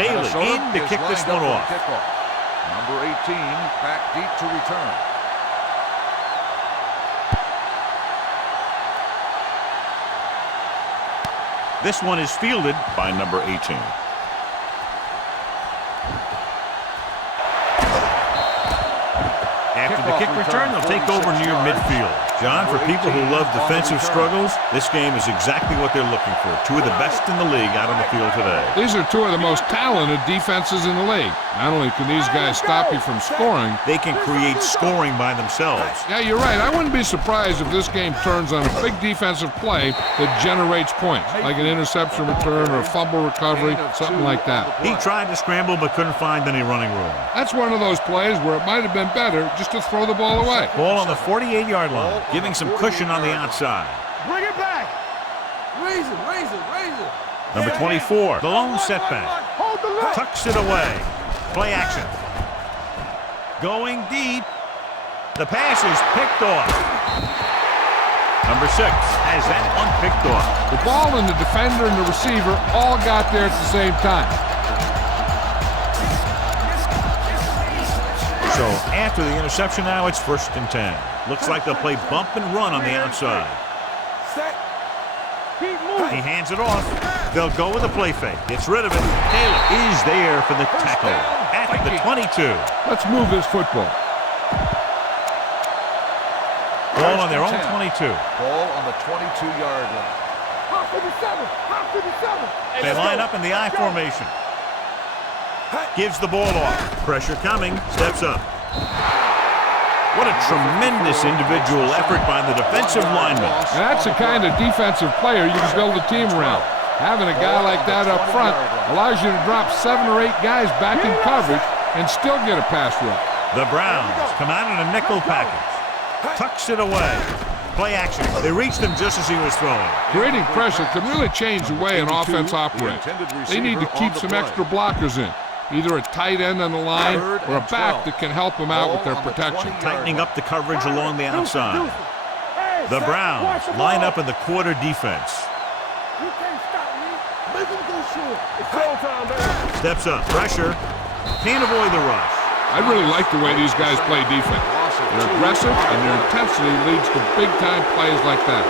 Bailey in to kick this one off. Number 18 back deep to return. This one is fielded by number 18. After the kick return, they'll take over near midfield. John, for people who love defensive struggles, this game is exactly what they're looking for. Two of the best in the league out on the field today. These are two of the most talented defenses in the league. Not only can these guys stop you from scoring, they can create scoring by themselves. Yeah, you're right. I wouldn't be surprised if this game turns on a big defensive play that generates points, like an interception return or a fumble recovery, something like that. He tried to scramble but couldn't find any running room. That's one of those plays where it might have been better just to throw the ball away. Ball on the 48-yard line, giving some cushion on the outside. Bring it back. Raise it, raise it, raise it. Number 24, the lone setback. Tucks it away. Play action. Going deep. The pass is picked off. Number 6 has that one picked off. The ball and the defender and the receiver all got there at the same time. So after the interception now, it's 1st and 10. Looks like they'll play bump and run on the outside. He hands it off. They'll go with a play fake. Gets rid of it. Taylor is there for the tackle at the 22. Let's move this football. Ball on their own 22. Ball on the 22-yard line. They line up in the I formation. Gives the ball off. Pressure coming. Steps up. What a tremendous individual effort by the defensive lineman. And that's the kind of defensive player you can build a team around. Having a guy like that up front allows you to drop 7 or 8 guys back in coverage and still get a pass rush. The Browns come out in a nickel package. Tucks it away. Play action. They reached him just as he was throwing. Creating pressure can really change the way an offense operates. They need to keep some extra blockers in. Either a tight end on the line or a back that can help them out with their protection. Tightening up the coverage along the outside. The Browns line up in the quarter defense. Steps up. Pressure. Can't avoid the rush. I really like the way these guys play defense. They're aggressive and their intensity leads to big-time plays like that.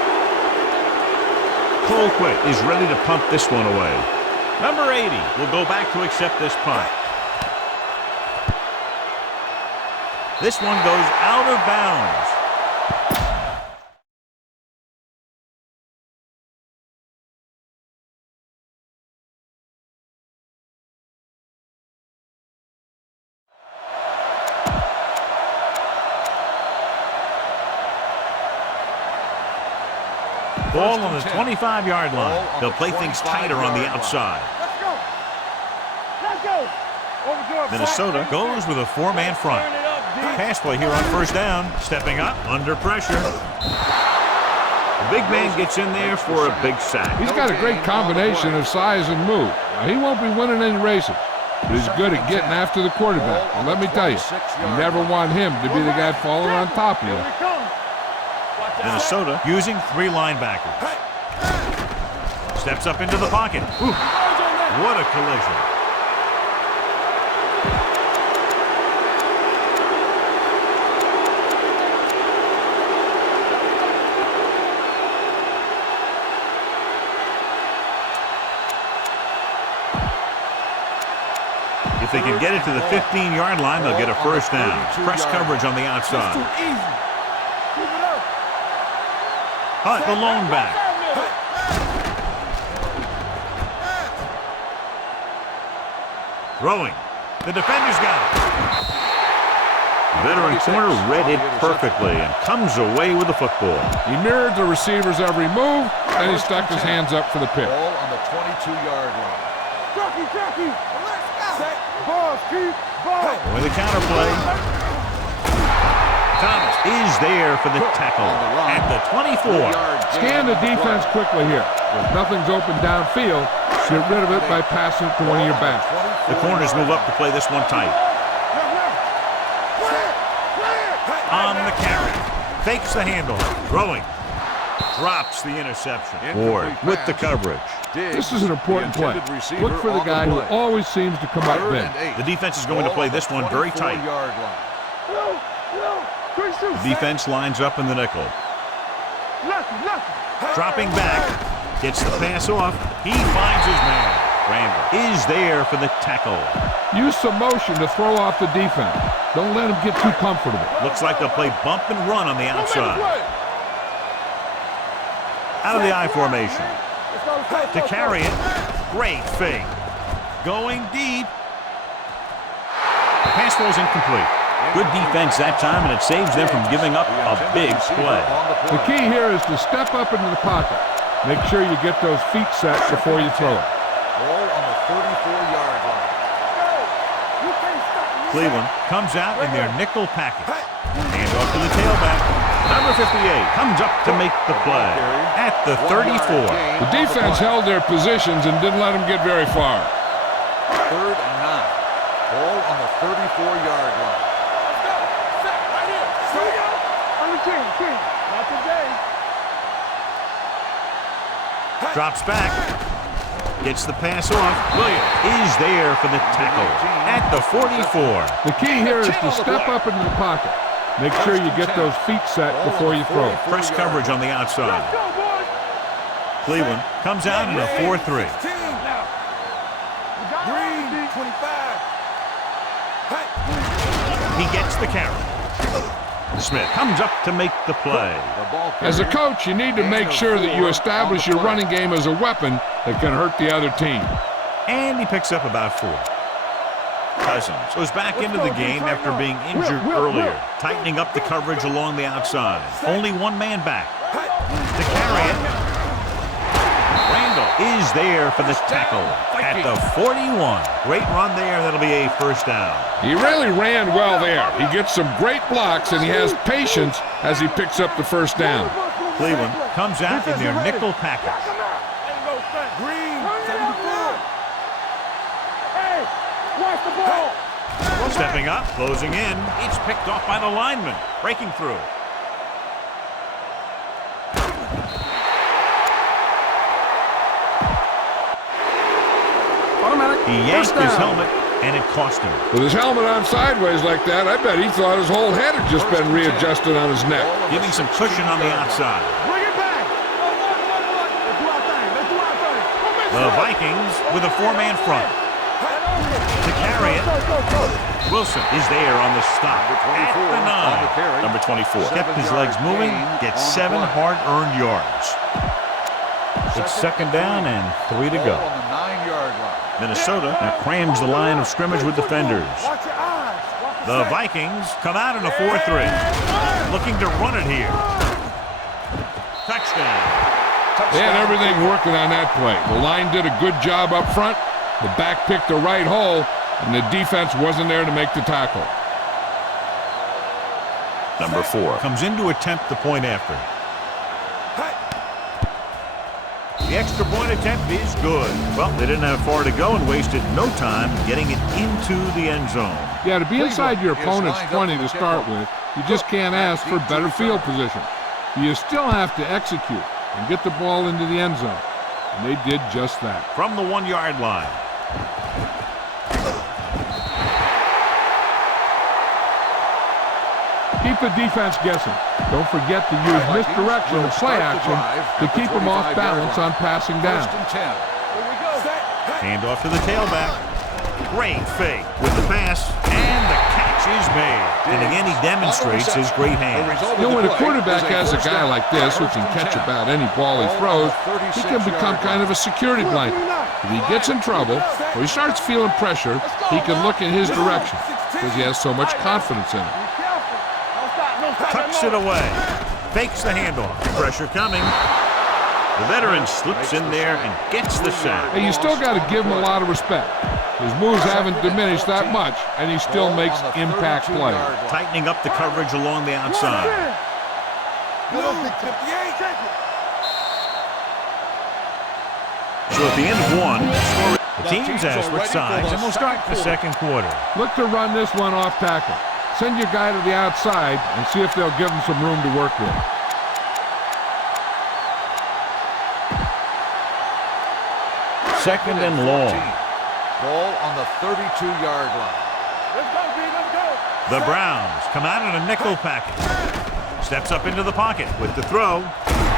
Colquitt is ready to punt this one away. Number 80 will go back to accept this punt. This one goes out of bounds. Ball on the 25-yard line. They'll play things tighter on the outside. Minnesota goes with a 4-man front. Pass play here on 1st down. Stepping up under pressure. The big man gets in there for a big sack. He's got a great combination of size and move. Now, he won't be winning any races, but he's good at getting after the quarterback. And let me tell you, you never want him to be the guy falling on top of you. Minnesota using 3 linebackers. Steps up into the pocket. Ooh, what a collision. If they can get it to the 15-yard line, they'll get a 1st down. Press coverage on the outside. Hunt, the lone back. Throwing. The defender's got it. Veteran corner read it perfectly and comes away with the football. He mirrored the receiver's every move, and he stuck his hands up for the pick. Ball on the 22-yard line. With the counterplay. Thomas is there for the tackle at the 24. Scan the defense quickly here. If nothing's open downfield, get rid of it by passing it to one of your backs. The corners move up to play this one tight. On the carry. Fakes the handle. Throwing. Drops the interception. Ward with the coverage. This is an important play. Look for the guy who always seems to come up big. The defense is going to play this one very tight. The defense lines up in the nickel. Dropping back. Gets the pass off. He finds his man. Randall is there for the tackle. Use some motion to throw off the defense. Don't let him get too comfortable. Looks like they'll play bump and run on the outside. Out of the I formation. To carry it. Great fake. Going deep. The pass was incomplete. Good defense that time, and it saves them from giving up a big play. The key here is to step up into the pocket. Make sure you get those feet set before you throw it. Ball on the 34-yard line. Cleveland comes out in their nickel package. Hand off to the tailback. Number 58 comes up to make the play at the 34. The defense held their positions and didn't let them get very far. 3rd and 9. Ball on the 34-yard line. Drops back. Gets the pass off. Williams is there for the tackle at the 44. The key here is to step up into the pocket. Make sure you get those feet set before you throw. Press coverage on the outside. Cleveland comes out in a 4-3. He gets the carry. Smith comes up to make the play. As a coach, you need to make sure that you establish your running game as a weapon that can hurt the other team. And he picks up about 4. Cousins goes back into the game after being injured earlier, tightening up the coverage along the outside. Only one man back. To carry it. Randall is there for the tackle at the 41. Great run there. That'll be a first down. He really ran well there. He gets some great blocks, and he has patience as he picks up the first down. Cleveland comes out in their nickel package. Stepping up, closing in. It's picked off by the lineman. Breaking through. He yanked his helmet, and it cost him. With his helmet on sideways like that, I bet he thought his whole head had just been readjusted on his neck. Giving some cushion on the outside. The Vikings with a 4-man front. To carry it. Wilson is there on the stop at the 9. Number 24. Kept his legs moving, gets 7 hard-earned yards. It's 2nd down and 3 to go. Minnesota now crams the line of scrimmage with defenders. The Vikings come out in a 4-3. Looking to run it here. Touchdown. They had everything working on that play. The line did a good job up front. The back picked the right hole, and the defense wasn't there to make the tackle. Number 4 comes in to attempt the point after. The extra point attempt is good. Well, they didn't have far to go and wasted no time getting it into the end zone. Yeah, to be inside your opponent's 20 to start with, you just can't ask for better field position. You still have to execute and get the ball into the end zone. And they did just that. From the 1-yard line. Keep the defense guessing. Don't forget to use misdirection and play action to keep them off balance on passing down. Hand off to the tailback. Great fake with the pass, and the catch is made. And again, he demonstrates his great hands. You know, when a quarterback has a guy like this who can catch about any ball he throws, he can become kind of a security blanket. If he gets in trouble or he starts feeling pressure, he can look in his direction because he has so much confidence in it. Tucks it away. Fakes the handoff. Pressure coming. The veteran slips in there and gets the sack. Hey, you still got to give him a lot of respect. His moves haven't diminished that much, and he still makes impact plays. Tightening up the coverage along the outside. So at the end of 1, the teams have switched sides, and we'll start the second quarter. Look to run this one off tackle. Send your guy to the outside and see if they'll give him some room to work with. Second and long. Ball on the 32-yard line. Let's go, B, let's go. The Browns come out in a nickel package. Steps up into the pocket with the throw.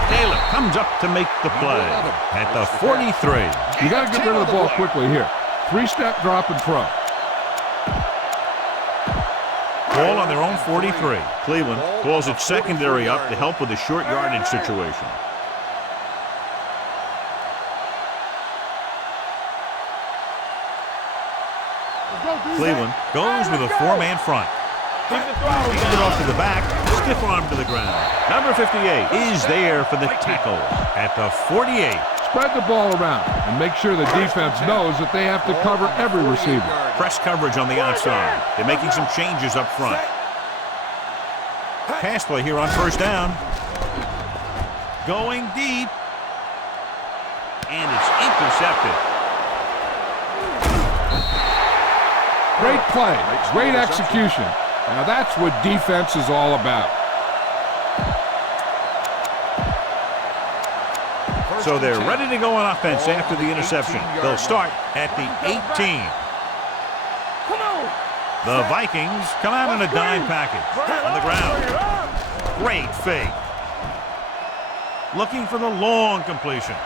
Taylor comes up to make the play at the 43. You got to get rid of the ball quickly here. 3-step drop and throw. Ball on their own 43. Cleveland calls it secondary up to help with the short yardage situation. Cleveland goes with a 4-man front. Hands it off to the back, stiff arm to the ground. Number 58 is there for the tackle at the 48. Spread the ball around and make sure the defense knows that they have to cover every receiver. Press coverage on the outside. They're making some changes up front. Pass play here on first down. Going deep. And it's intercepted. Great play, great execution. Now that's what defense is all about. So they're ready to go on offense after the interception. They'll start at the 18. The Vikings come out in a dime package on the ground. Great fake. Looking for the long completion.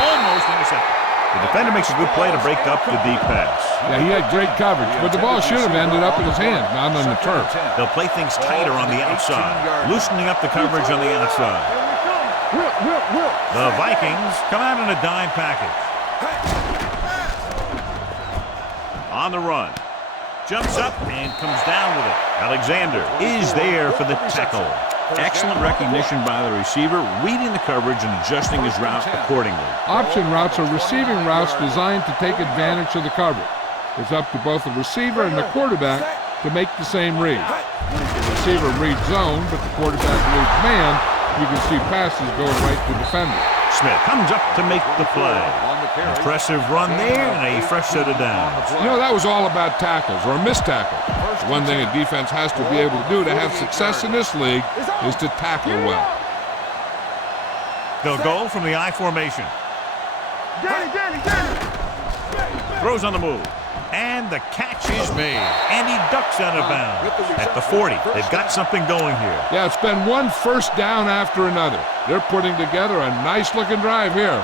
Almost intercepted. The defender makes a good play to break up the deep pass. Yeah, he had great coverage, but the ball should have ended up in his hand, not on the turf. They'll play things tighter on the outside, loosening up the coverage on the outside. The Vikings come out in a dime package. On the run. Jumps up and comes down with it. Alexander is there for the tackle. Excellent recognition by the receiver, reading the coverage and adjusting his route accordingly. Option routes are receiving routes designed to take advantage of the coverage. It's up to both the receiver and the quarterback to make the same read. If the receiver reads zone, but the quarterback reads man, you can see passes going right to the defender. Smith comes up to make the play. Impressive run there and a fresh set of downs. You know, that was all about tackles or missed tackle. One thing a defense has to be able to do to have success in this league is to tackle well. They'll go from the I formation. Throws on the move. And the catch is made. And he ducks out of bounds at the 40. They've got something going here. Yeah, it's been one first down after another. They're putting together a nice-looking drive here.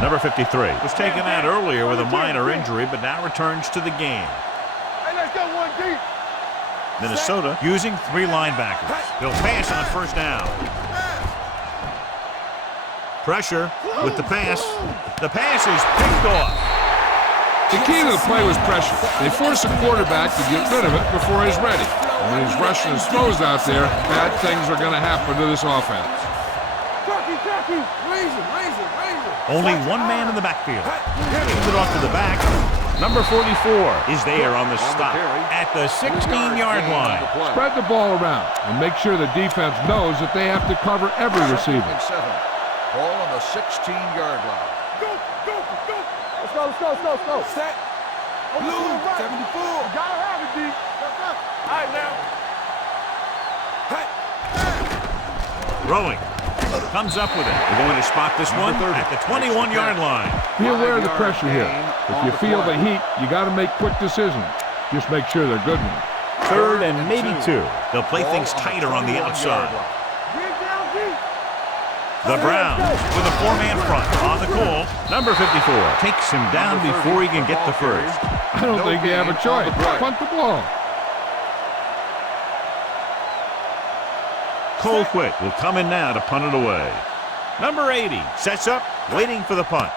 Number 53 was taken out earlier with a minor injury, but now returns to the game. Minnesota using 3 linebackers. They'll pass on first down. Pressure with the pass. The pass is picked off. The key to the play was pressure. They force the quarterback to get rid of it before he's ready. When he's rushing his throws out there, bad things are going to happen to this offense. Only one man in the backfield. Hands it off to the back. Number 44 is there on the stop at the 16-yard line. Spread the ball around and make sure the defense knows that they have to cover every receiver. Ball on the 16-yard line. Let's go. Set. Blue, 74. Gotta have it, D. All right, now. Throwing. Comes up with it. We're going to spot this one at the 21-yard line. Be aware of the pressure here. If you feel the heat, you got to make quick decisions. Just make sure they're good ones. Third and maybe 2. They'll play things tighter on the outside. The Browns with a 4-man front on the call. Number 54 takes him down before he can get the first. I don't think they have a choice. Punt the ball. Colquitt will come in now to punt it away. Number 80 sets up, waiting for the punt.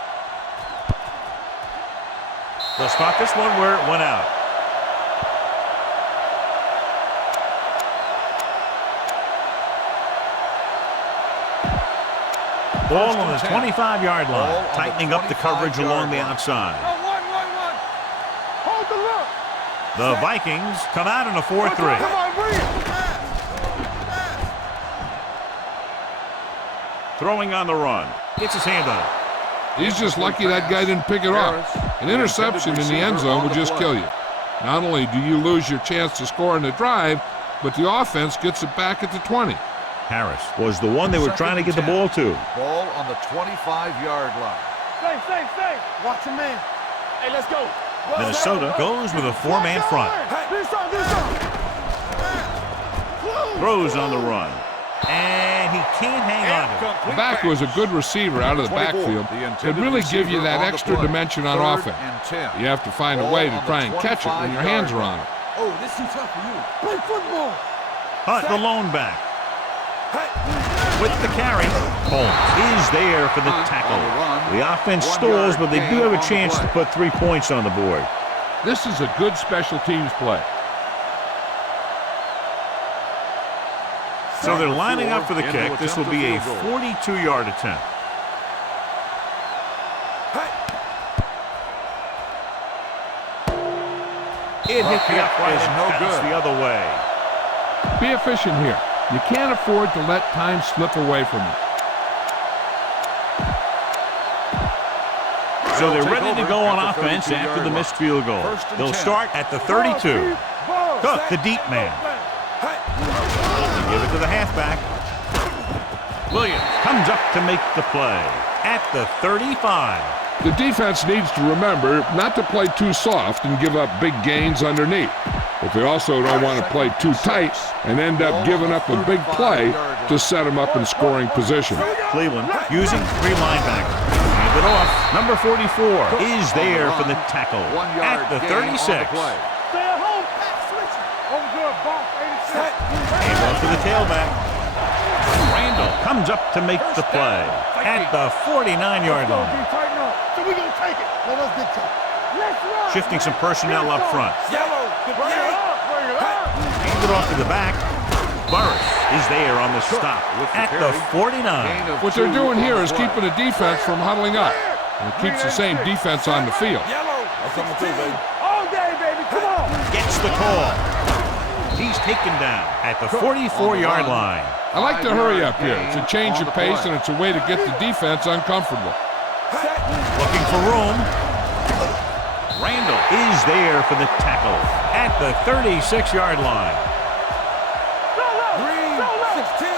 They'll spot this one where it went out. Ball on the 25-yard line, tightening up the coverage along the outside. Hold the look. The Vikings come out in a 4-3. Come on, bring it. Throwing on the run. Gets his hand on it. He's just lucky that guy didn't pick it off. An interception in the end zone will just kill you. Not only do you lose your chance to score in the drive, but the offense gets it back at the 20. Harris was the one they were trying to get the ball to. Ball on the 25-yard line. Stay. Watch him, man. Hey, let's go. Minnesota goes with a four-man front. Throws on the run. And he can't hang on to it. The back was a good receiver out of the backfield. Could really give you that extra dimension on offense. You have to find a way to try and catch it when your hands are on it. Oh, this is tough for you. Play football. Hunt, the lone back. With the carry, Holmes is there for the tackle. The offense stalls, but they do have a chance to put 3 points on the board. This is a good special teams play. So they're lining up for the kick. This will be a 42-yard attempt. It hit the upright and bounced the other way. Be efficient here. You can't afford to let time slip away from you. So they're ready to go on offense after the missed field goal. They'll start at the 32. Cook, the deep man. They give it to the halfback. Williams comes up to make the play at the 35. The defense needs to remember not to play too soft and give up big gains underneath. But they also don't want to play too tight and end up giving up a big play to set them up in scoring position. Cleveland using 3 linebackers. Hand it off. Number 44 is there for the tackle at the 36. Stay at home, back switch. Over good, ball, 86. Hand off to the tailback. Randall comes up to make the play at the 49-yard line. So we're going to take it. Let us dictate. Let's run. Shifting some personnel up front. Yellow. Bring it up. Hand it off to the back. Burris is there on the stop at the 49. What they're doing here is keeping the defense from huddling up. And it keeps the same defense on the field. Yellow. Coming through, baby. All day, baby. Come on. Gets the call. He's taken down at the 44-yard line. I like to hurry up here. It's a change of pace, and it's a way to get the defense uncomfortable. Looking for room. Randall is there for the tackle at the 36-yard line. Green, 16.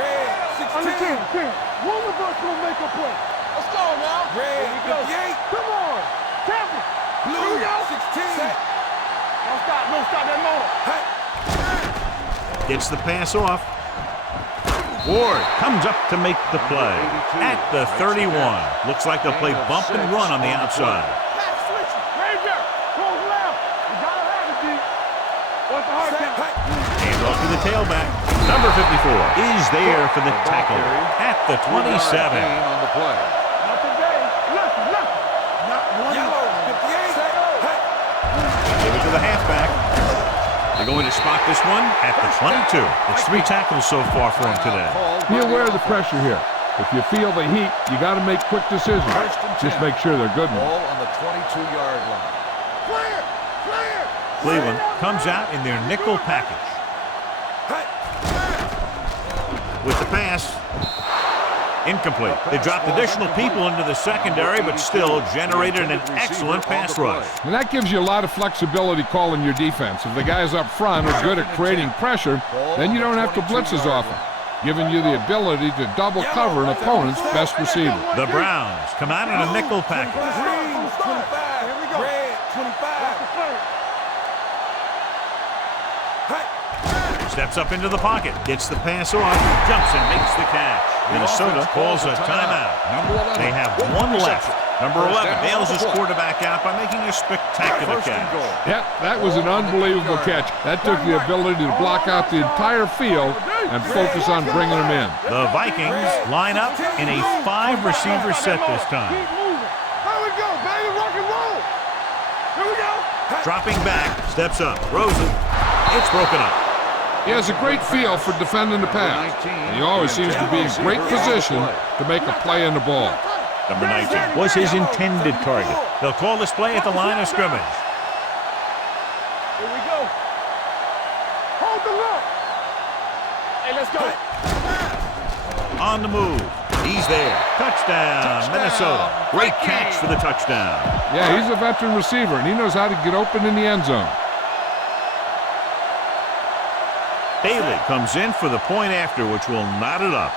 Red, 16. One of us will make a play. Let's go now. Red, 58. Come on. Tampa. Blue, 16. Don't stop that motor. Gets the pass off. Ward comes up to make the play at the 31. Looks like they'll play bump and run on the outside. Ranger, close left. You gotta have it, D. What's the hard kick? Hand off to the tailback. Number 54 is there for the tackle at the 27. On the play. Not today. Look. Not one. Yellow, 58. Give it to the halfback. They're going to spot this one at the 22. It's 3 tackles so far for him today. Be aware of the pressure here. If you feel the heat, you got to make quick decisions. Just make sure they're good ones. Ball on the 22-yard line. Clear. Cleveland comes out in their nickel package. With the pass, incomplete. They dropped additional people into the secondary, but still generated an excellent pass rush. And that gives you a lot of flexibility calling your defense. If the guys up front are good at creating pressure, then you don't have to blitz as often, giving you the ability to double cover an opponent's best receiver. The Browns come out in a nickel package. Green, 25. Here we go. Red, 25. Steps up into the pocket, gets the pass off, jumps and makes the catch. Minnesota calls a timeout. They have 1 left. Number 11 bails his quarterback out by making a spectacular catch. Yep, that was an unbelievable catch. That took the ability to block out the entire field and focus on bringing them in. The Vikings line up in a 5-receiver set this time. Keep moving. There we go, baby. Rock and roll. Here we go. Dropping back, steps up, throws it. It's broken up. He has a great feel for defending the pass. And he always seems to be in great position to make a play on the ball. Number 19 was his intended target. They'll call this play at the line of scrimmage. Here we go. Hold the look. Hey, let's go. On the move. He's there. Touchdown, Minnesota. Great catch for the touchdown. Yeah, he's a veteran receiver, and he knows how to get open in the end zone. Bailey comes in for the point after, which will knot it up.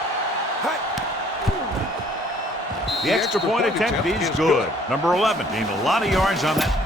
The extra point attempt is good. Number 11 gained a lot of yards on that.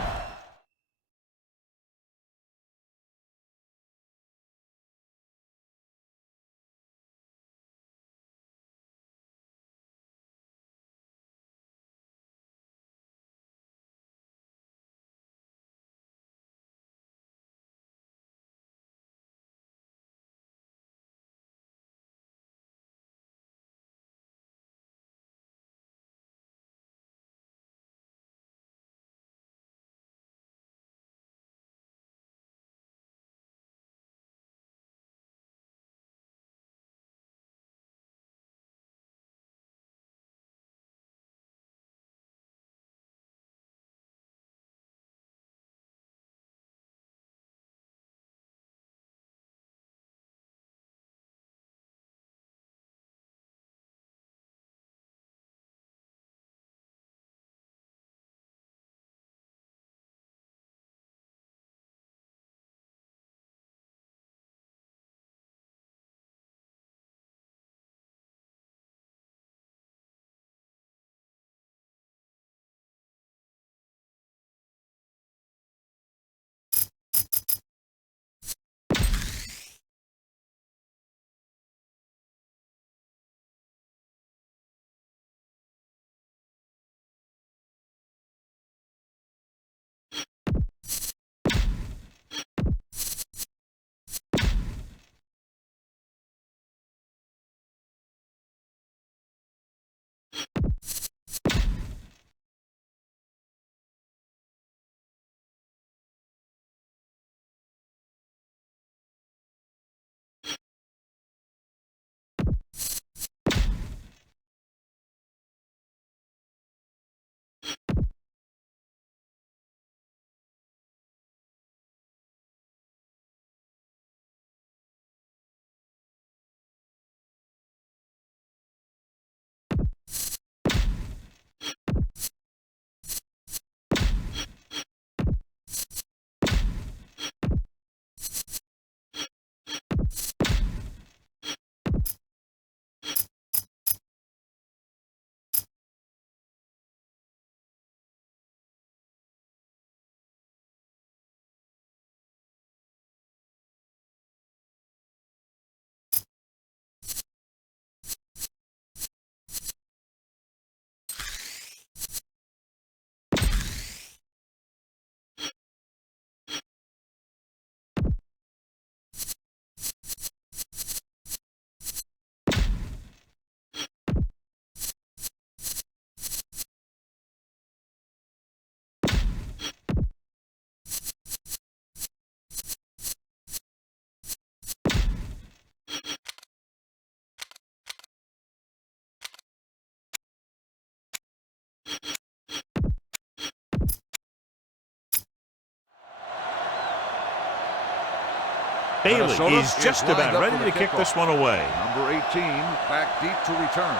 Bailey is just about ready to kick this one away. Number 18 back deep to return.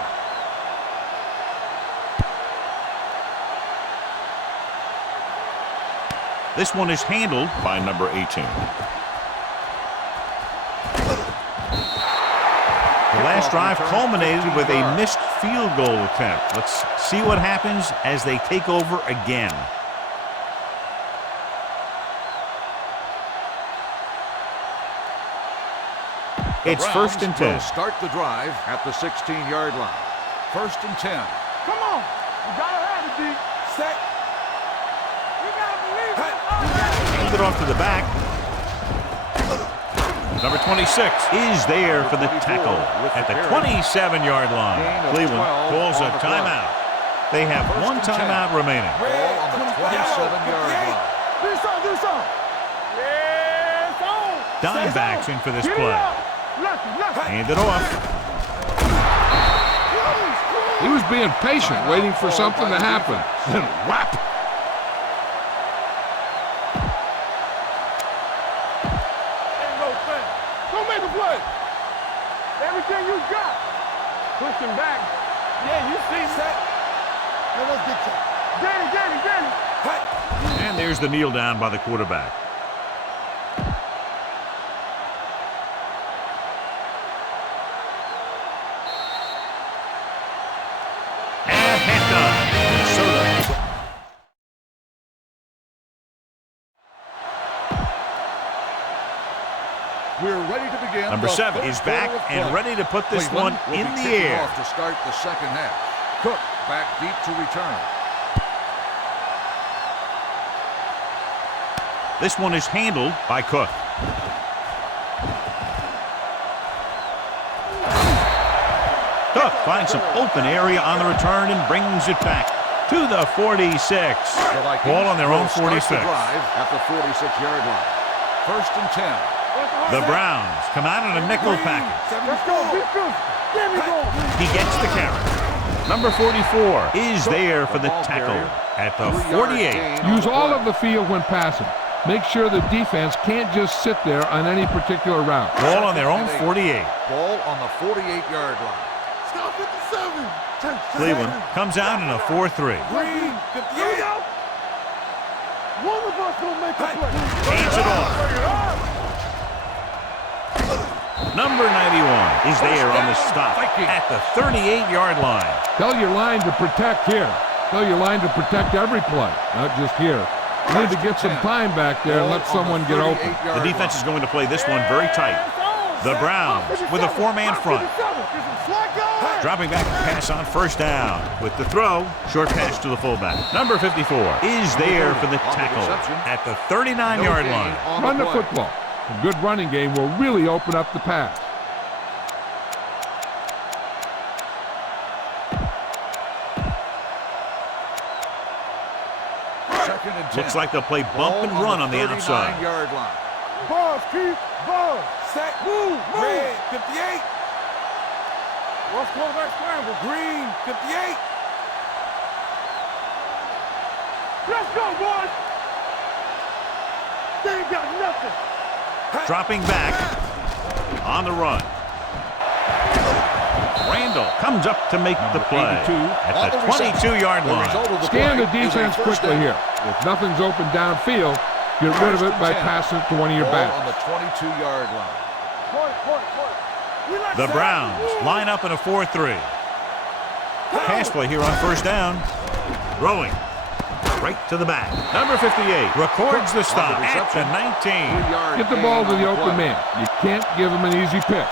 This one is handled by number 18. The last drive culminated with a missed field goal attempt. Let's see what happens as they take over again. It's first and 10. Start the drive at the 16-yard line. First and 10. Come on. You got to have it, D. Set. You got to believe it. Hand it off to the back. Number 26 is there for the tackle at the 27-yard line. Cleveland calls a timeout. They have one timeout remaining. Ball on the 27-yard line. Do something. Yes, on. Dimebacks in for this play. Hand it off. He was being patient, waiting for something to happen. Then whap! Ain't no thing. Go make a play. Everything you got. Push him back. Yeah, you see that. Now let's get you. Danny. Hey. And there's the kneel down by the quarterback. We're ready to begin. Number 7 is back and ready to put this one in the air. Off to start the second half. Cook back deep to return. This one is handled by Cook. Cook finds some open area on the return and brings it back to the 46. Ball on their own 46. Drive at the 46-yard line. 1st and 10. The Browns come out in a nickel package. Let's go. He gets the carry. Number 44 is there for the tackle at the 48. Use all of the field when passing. Make sure the defense can't just sit there on any particular route. Ball on their own 48. Ball on the 48-yard line. Stop 57. Cleveland comes out in a 4-3. Green, 58. One of us will make a play. Hands it off. Number 91 is there on the stop at the 38-yard line. Tell your line to protect here. Tell your line to protect every play, not just here. You need to get some time back there and let someone get open. The defense is going to play this one very tight. The Browns with a 4-man front. Dropping back to pass on 1st down. With the throw, short pass to the fullback. Number 54 is there for the tackle at the 39-yard line. Run the football. A good running game will really open up the pass. Looks like they'll play bump and run on the outside. Line. Buzz, Keith, buzz. Set, move. Red, 58. What's quarterback scramble? Green, 58. Let's go, boys. They ain't got nothing. Dropping back on the run. Randall comes up to make the play at the 22-yard line. Scan the defense quickly here. If nothing's open downfield, get rid of it by passing it to one of your backs. On the 22-yard line. The Browns line up in a 4-3. Pass play here on 1st down. Throwing right to the back. Number 58 records the stop at the 19. Get the ball to the open man. You can't give him an easy pick.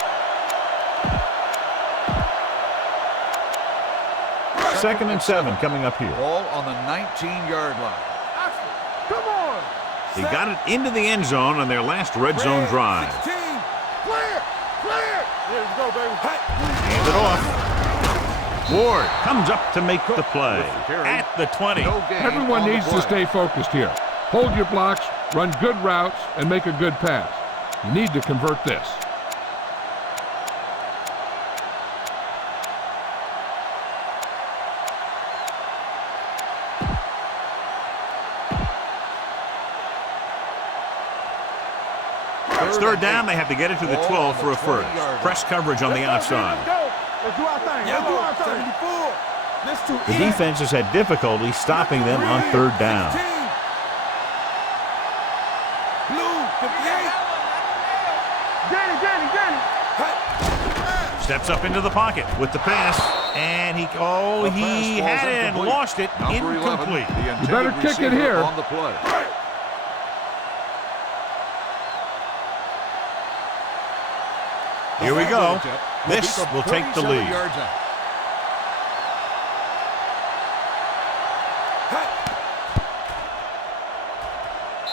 2nd and 7 coming up here. Ball on the 19-yard line. Come on. They got it into the end zone on their last red zone drive. 16. Clear. Here we go, baby. Hand it off. Ward comes up to make the play at the 20. Everyone needs to stay focused here. Hold your blocks, run good routes, and make a good pass. You need to convert this. It's 3rd down. They have to get it to the 12 for a first. Press coverage on the outside. Let's do our thing. Let's do our thing. The defense has had difficulty stopping them on 3rd down. Blue, 58. Danny. Steps up into the pocket with the pass, and he had it and lost it. Incomplete. You better kick it here. On the play. Here we go. This will take the lead.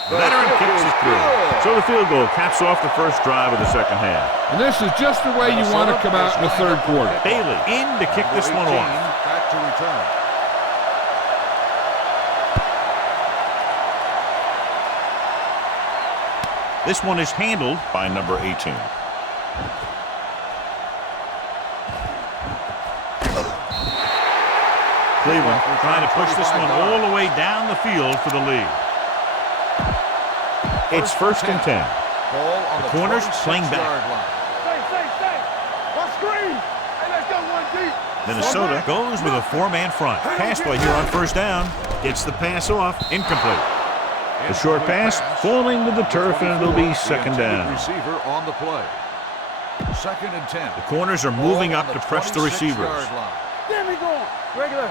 Veteran kicks it through. So the field goal caps off the first drive of the second half. And this is just the way you want to come out in the 3rd quarter. Bailey in to kick this one off. Back to return. This one is handled by number 18. Cleveland trying to push this one all the way down the field for the lead. It's 1st and 10. Ball on The corners playing back. Stay. Let's screen. Hey, let's go one deep. Minnesota goes with a 4-man front. Pass play here on 1st down. Gets the pass off. Incomplete. The short pass falling to the turf, and it'll be 2nd down. Receiver on the play. 2nd and 10. The corners are moving up to press the receivers. There we go. Regular.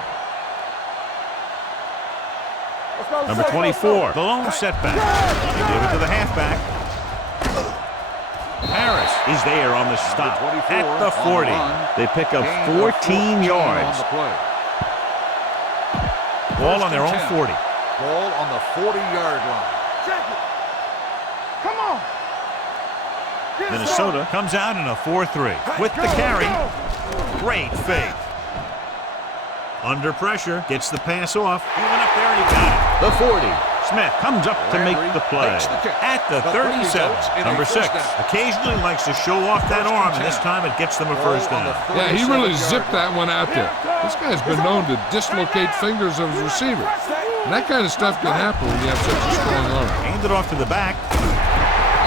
Number 24, the lone setback. They give it to the halfback. Harris is there on the stop at the 40. They pick up 14 yards. Ball on their own 40. Ball on the 40-yard line. Check it. Come on. Minnesota comes out in a 4-3 with the carry. Great fake. Under pressure, gets the pass off. He went up there and he got it. The 40. Smith comes up to make the play. At the 37. Number 6 occasionally likes to show off that arm, and this time it gets them a first down. Yeah, he really zipped that one out there. This guy's been known to dislocate fingers of his receiver. And that kind of stuff can happen when you have such a strong arm. Hand it off to the back.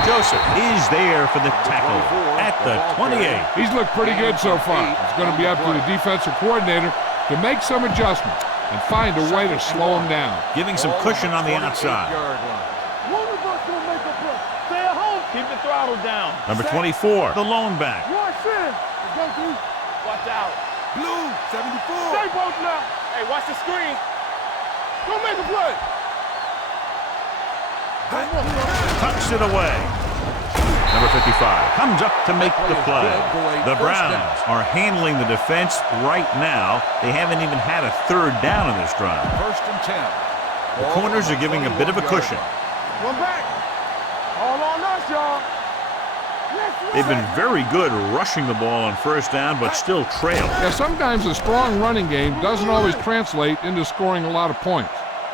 Joseph is there for the tackle at the 28. He's looked pretty good so far. It's going to be up to the defensive coordinator to make some adjustments and find a way to slow him down. Giving some cushion on the outside. One of us will make a play. Stay at home. Keep the throttle down. Number 24, the lone back. Watch in. Watch out. Blue, 74. Stay both now. Hey, watch the screen. Go make a play. Tucks it away. Number 55 comes up to make the play. The Browns are handling the defense right now. They haven't even had a third down in this drive. First and 10. The corners are giving a bit of a cushion. One back. All on us, y'all. They've been very good rushing the ball on first down, but still trail. Yeah, sometimes a strong running game doesn't always translate into scoring a lot of points.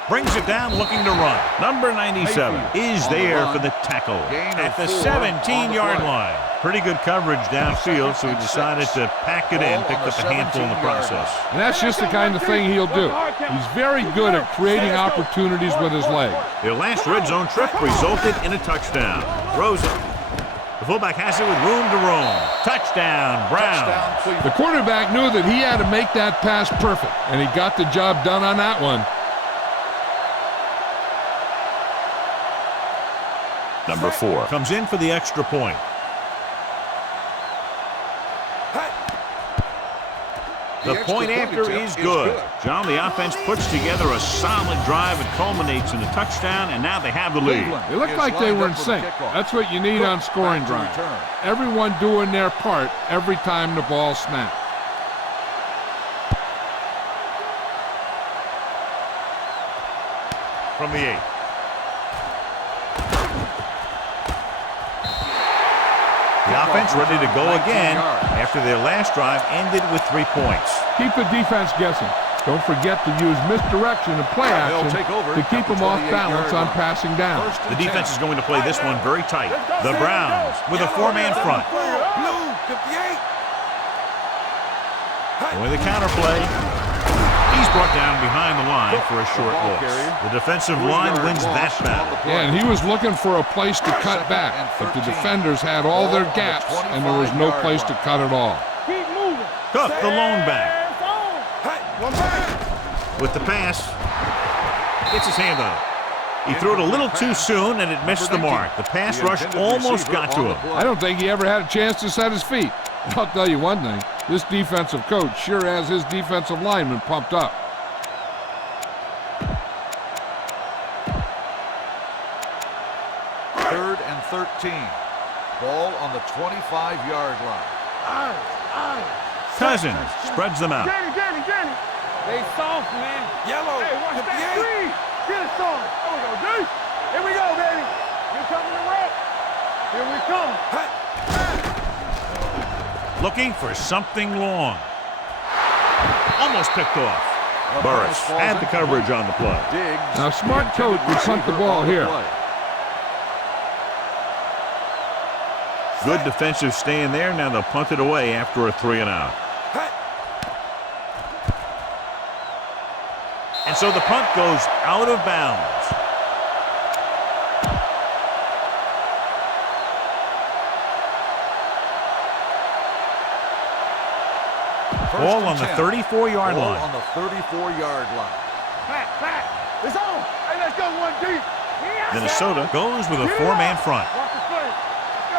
Brings it down, looking to run. Number 97 is there for the tackle at the 17-yard line. Pretty good coverage downfield, so he decided to pack it in, picked up a handful in the process. And that's just the kind of thing he'll do. He's very good at creating opportunities with his legs. Their last red zone trip resulted in a touchdown. Rosa, the fullback has it with room to roam. Touchdown, Brown. The quarterback knew that he had to make that pass perfect, and he got the job done on that one. Number 4 comes in for the extra point. The point after is good. John, the offense puts together a solid drive and culminates in a touchdown, and now they have the lead. They look like they were in sync. That's what you need on scoring drives. Everyone doing their part every time the ball snaps. From the 8. The offense ready to go again after their last drive ended with 3 points. Keep the defense guessing. Don't forget to use misdirection and play action to keep them off balance on passing down. The defense is going to play this one very tight. The Browns with a 4-man front. With the counterplay. He's brought down behind the line for a short loss. The defensive line wins that battle. Yeah, and he was looking for a place to cut back, but the defenders had all their gaps, and there was no place to cut at all. Keep moving. Cook, the lone back. One back. With the pass, gets his hand on it. He threw it a little too soon, and it missed the mark. The pass rush almost got to him. I don't think he ever had a chance to set his feet. I'll tell you one thing, this defensive coach sure has his defensive linemen pumped up. Third and 13. Ball on the 25-yard line. Cousins spreads them out. Danny. They soft, man. Yellow. Hey, watch that screen. Get it soft. There we go, dude. Here we go, baby. Here coming the rep. Here we come. Looking for something long. Almost picked off. Burris had the coverage on the play. Now, smart coach would punt the ball here. Good defensive stand there. Now they'll punt it away after a 3-and-out. And so the punt goes out of bounds. Ball on the 34-yard line. On the 34-yard line. Back. It's on. Hey, let's go one deep. Minnesota goes with a 4-man front. Watch the play. Let's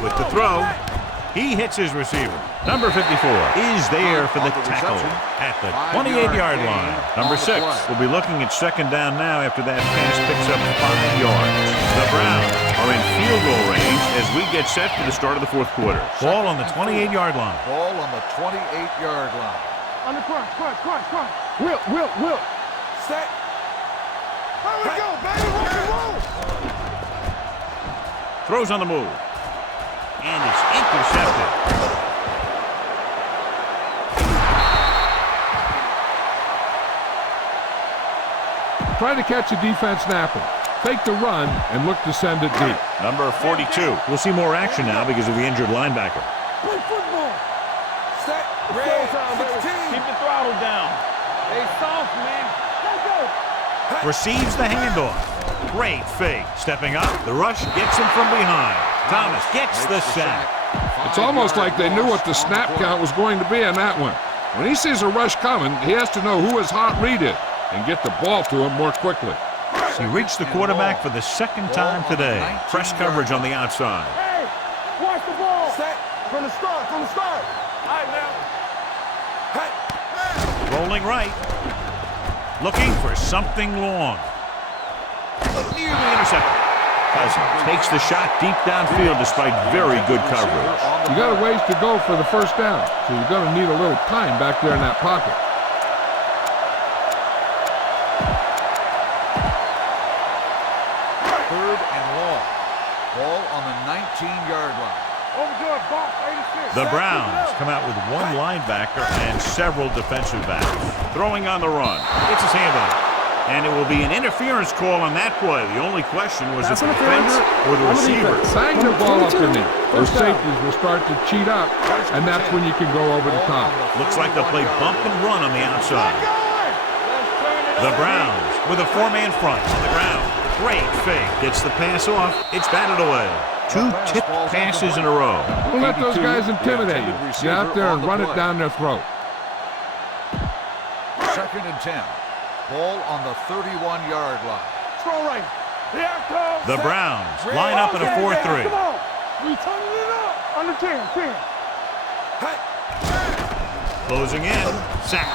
go. With the throw, he hits his receiver. Number 54 is there for the tackle at the 28-yard line. Number 6 will be looking at second down now after that pass picks up 5 yards. The Browns are in field goal range as we get set for the start of the fourth quarter. Ball on the 28-yard line. Ball on the 28-yard line. Under crunch. Will. Set. Here we go, baby. Roll. Throws on the move. And it's intercepted. Try to catch a defense napping. Fake the run and look to send it deep. Number 42. We'll see more action now because of the injured linebacker. Play football. Set. Red. 16. Keep the throttle down. Stay soft, man. Go. Receives the handoff. Great fake. Stepping up. The rush gets him from behind. Thomas gets the sack. It's almost like they knew what the snap count was going to be on that one. When he sees a rush coming, he has to know who his hot read is and get the ball to him more quickly. He reached the quarterback for the second time today. Press coverage on the outside. Hey, watch the ball. Set. From the start. All right, now. Hey. Rolling right. Looking for something long. Nearly intercepted. Cousins takes the shot deep downfield despite very good coverage. You got a ways to go for the first down, so you're going to need a little time back there in that pocket. Third and long. Ball on the 19-yard line. Overjoyed, box 86. The Browns come out with one linebacker and several defensive backs. Throwing on the run. It's his handoff. And it will be an interference call on that play. The only question was if the defender or the receiver. Bang the ball up in there. Those safeties will start to cheat up, and that's when you can go over the top. Looks like they'll play bump and run on the outside. The Browns with a four-man front on the ground. Great fake. Gets the pass off. It's batted away. 2 tipped passes in a row. Don't let those guys intimidate you. Get out there and run it down their throat. Second and 10. Ball on the 31-yard line. Throw right. Here comes. The Browns line up in a 4-3. Come on. We turning it up. Under 10. Hey. Closing in. Sack.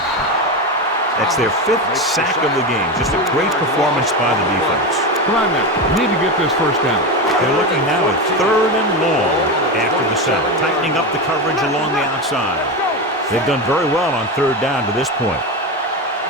That's their 5th sack of the game. Just a great performance by the defense. Come on now. You need to get this first down. They're looking now at 3rd and long after the sack. Tightening up the coverage along the outside. They've done very well on 3rd down to this point.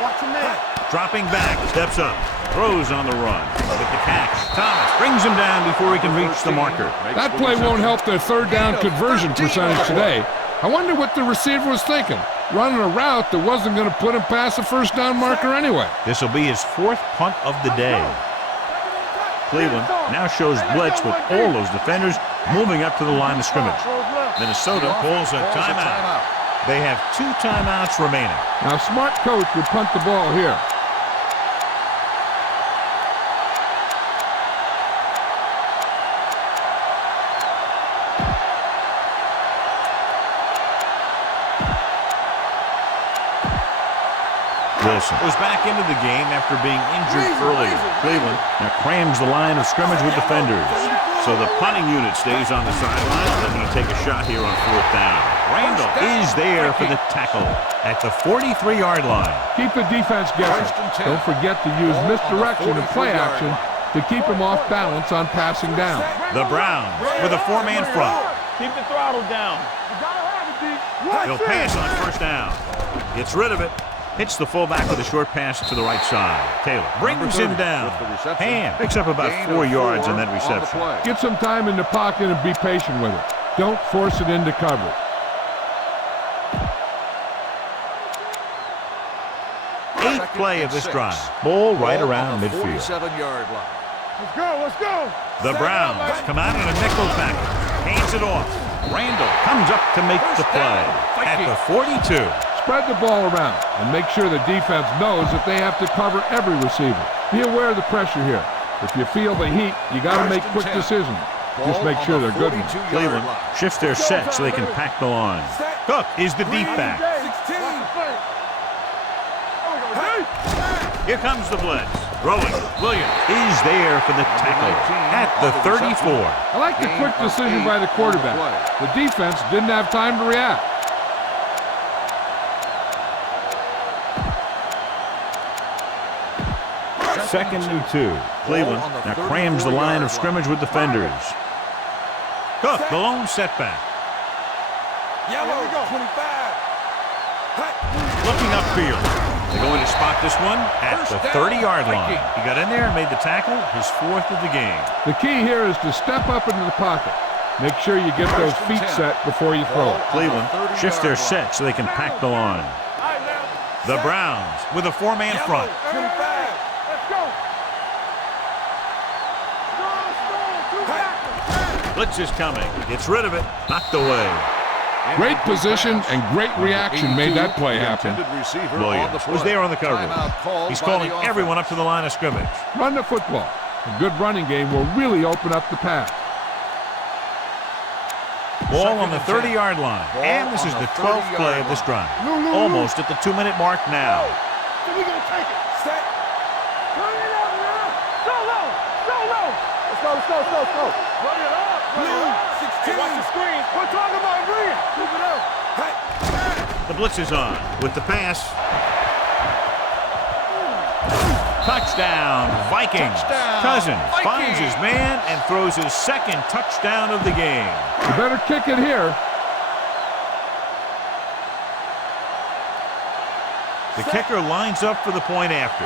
Watch him there. Dropping back, steps up, throws on the run. With the catch, Thomas brings him down before he can reach the marker. That play won't help their 3rd down conversion percentage today. I wonder what the receiver was thinking. Running a route that wasn't going to put him past the first down marker anyway. This will be his 4th punt of the day. Cleveland now shows blitz with all those defenders moving up to the line of scrimmage. Minnesota calls a timeout. They have 2 timeouts remaining. Now, a smart coach would punt the ball here. Wilson was back into the game after being injured earlier. Cleveland now crams the line of scrimmage with defenders. So the punting unit stays on the sideline. They're going to take a shot here on 4th down. Randall is there for the tackle at the 43-yard line. Keep the defense guessing. Don't forget to use misdirection and play action to keep him off balance on passing down. The Browns with a 4-man front. Keep the throttle down. You gotta have it, D. He'll pass on 1st down. Gets rid of it. Hits the fullback with a short pass to the right side. Taylor brings him down. Ham picks up about 4 yards on that reception. Get some time in the pocket and be patient with it. Don't force it into coverage. 8th play of this drive. Ball right around midfield. 47-yard line. Let's go. The Browns come out in a nickel package. Hands it off. Randall comes up to make the play at the 42. Spread the ball around and make sure the defense knows that they have to cover every receiver. Be aware of the pressure here. If you feel the heat, you got to make quick decisions. Just make sure they're good ones. Cleveland shifts their set so they can pack the line. Cook is the deep back. Here comes the blitz. Throwing. Williams is there for the tackle at the 34. I like the quick decision by the quarterback. The defense didn't have time to react. 2nd and 2. Cleveland now crams the line of scrimmage with defenders. Cook, the lone setback. Yellow, 25. Looking upfield. They're going to spot this one at the 30-yard line. He got in there and made the tackle, his 4th of the game. The key here is to step up into the pocket. Make sure you get those feet set before you throw it. Cleveland shifts their set so they can pack the line. The Browns with a 4-man front. 25. Let's go. Blitz is coming. Gets rid of it. Knocked away. Great position and great reaction made that play happen. Williams was there on the coverage. He's calling everyone up to the line of scrimmage. Run the football. A good running game will really open up the pass. Ball on the 30-yard line. And this is the 12th play of this drive. Almost at the 2-minute mark now. So we're going to take it. Set. Run it up now. Go low. Go low. Let's go, let's go, let's go, let's go. Run it up. Blue, 16. Hey, watch the screen. We're talking about green. Keep it up. Hey. The blitz is on with the pass. Touchdown, Vikings. Cousins finds his man and throws his 2nd touchdown of the game. You better kick it here. The kicker lines up for the point after.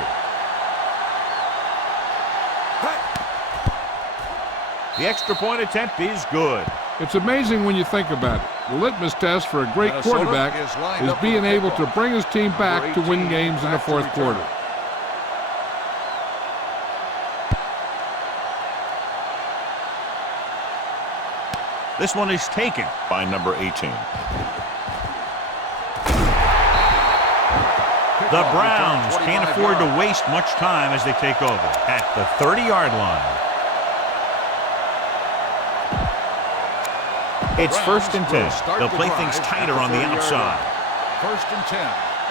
The extra point attempt is good. It's amazing when you think about it. The litmus test for a great quarterback is being able to bring his team back to win games in the 4th quarter. This one is taken by number 18. The Browns can't afford to waste much time as they take over at the 30-yard line. It's 1st and 10. They'll play things tighter on the outside. 1st and 10.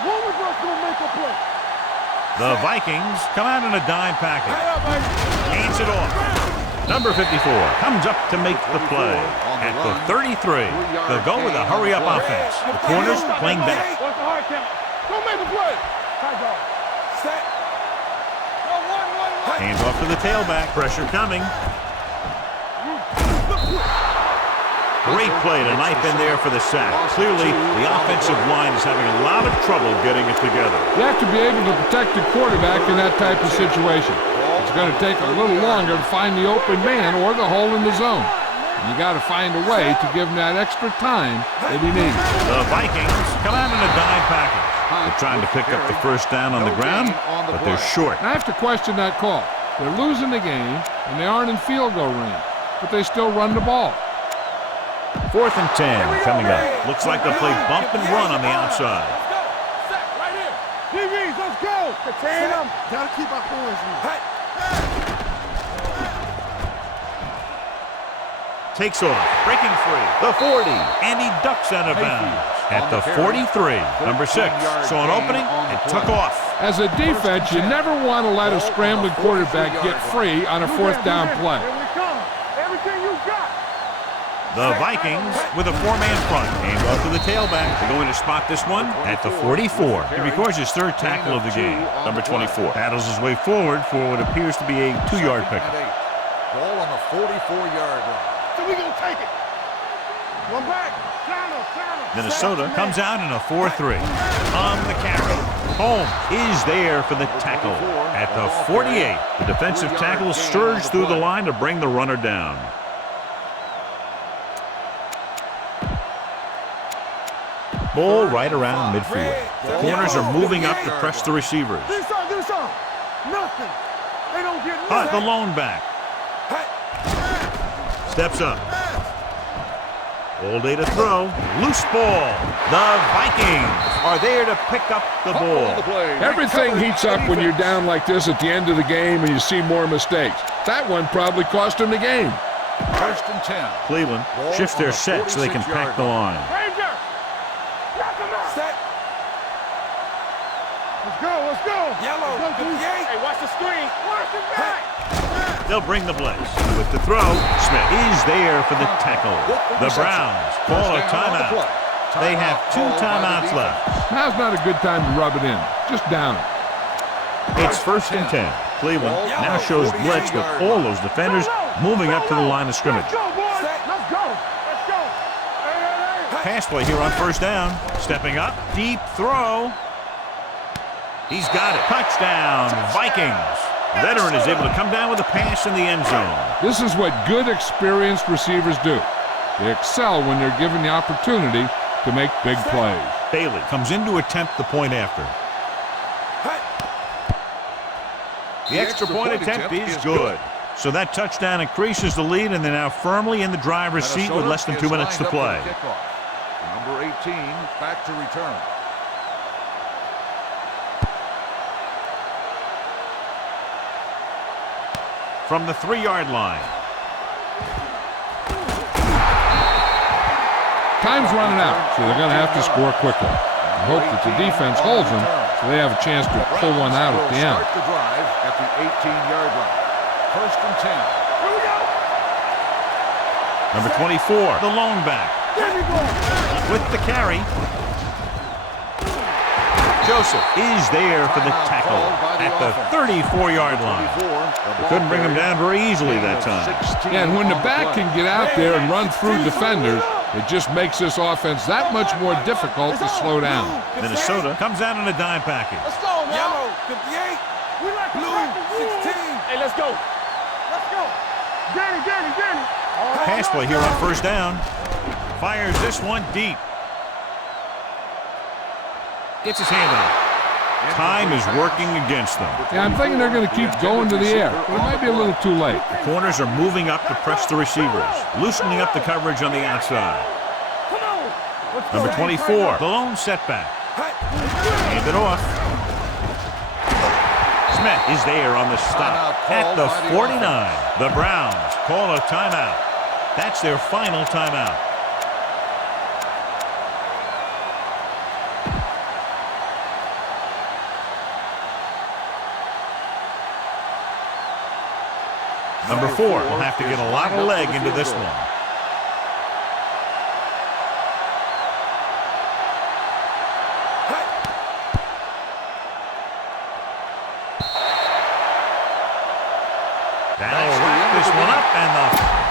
One of us will make a play. The Vikings come out in a dime package. Hands it off. Number 54 comes up to make the play. At the 33, they'll go with a hurry-up offense. The corners playing back. What's the hard count? Go make a play. High dog. Set. Go one. Hands off to the tailback. Pressure coming. Great play to knife in there for the sack. Clearly, the offensive line is having a lot of trouble getting it together. You have to be able to protect the quarterback in that type of situation. It's going to take a little longer to find the open man or the hole in the zone. You got to find a way to give him that extra time that he needs. The Vikings come out in a dime package. They're trying to pick up the 1st down on the ground, but they're short. I have to question that call. They're losing the game, and they aren't in field goal range, but they still run the ball. 4th and 10 coming up. Looks like they'll play bump and run on the outside. Set right here. DBs, let's go. Contain them. Gotta keep our boys in. Takes off, breaking free. The 40, and he ducks out of bounds. At the 43, number 6 saw an opening and took off. As a defense, you never want to let a scrambling quarterback get free on a 4th down play. Here we come. Everything you got. The Vikings with a 4-man front. Hands off to the tailback. They're going to spot this one at the 44. He records his 3rd tackle of the game. Number 24 paddles his way forward for what appears to be a 2-yard pickup. Ball on the 44-yard line. So we're going to take it. One back. Minnesota comes out in a 4-3. On the carry. Holmes is there for the tackle. At the 48, the defensive tackle surged through the line to bring the runner down. Ball right around midfield. The corners are moving up to press the receivers. Do something. Nothing. They don't get nothing. The lone back. Steps up. All day to throw. Loose ball. The Vikings are there to pick up the ball. Everything heats up when you're down like this at the end of the game and you see more mistakes. That one probably cost him the game. 1st and 10. Cleveland shifts their set so they can pack the line. Ranger. Knock him out. Set. Let's go. Yellow. Hey, watch the screen. Watch it back. They'll bring the blitz. With the throw, Smith is there for the tackle. The Browns call a timeout. They have 2 timeouts left. Now's not a good time to rub it in. Just down it. It's 1st and 10. Cleveland now shows blitz with all those defenders moving up to the line of scrimmage. Let's go, boys. Let's go. Let's go. Pass play here on first down. Stepping up, deep throw. He's got it. Touchdown, Vikings. Veteran is able to come down with a pass in the end zone. This is what good, experienced receivers do. They excel when they're given the opportunity to make big plays. Bailey comes in to attempt the point after. The extra point attempt is good. So that touchdown increases the lead, and they're now firmly in the driver's seat with less than 2 minutes to play. Number 18 back to return. From the 3-yard line. Time's running out, so they're going to have to score quickly. I hope that the defense holds them so they have a chance to pull one out at the end. Start the drive at the 18-yard line. First and 10. Here we go. Number 24, the lone back. There we go. With the carry. Joseph is there for the tackle at the 34-yard line. They couldn't bring him down very easily that time. And when the back can get out there and run through defenders, it just makes this offense that much more difficult to slow down. Minnesota comes out in a dime package. Let's go, man. Yellow, 58. We like blue, 16. Hey, let's go. Let's go. Danny. Pass play here on first down. Fires this one deep. Gets his hand on it. Time is working against them. Yeah, I'm thinking they're going to keep going to the air, but it might be a little too late. The corners are moving up to press the receivers, loosening up the coverage on the outside. Number 24, the lone setback. Hand it off. Smith is there on the stop at the 49. The Browns call a timeout. That's their final timeout. Number 4 will have to get a lot of leg into this one. That'll wrap this one up, and the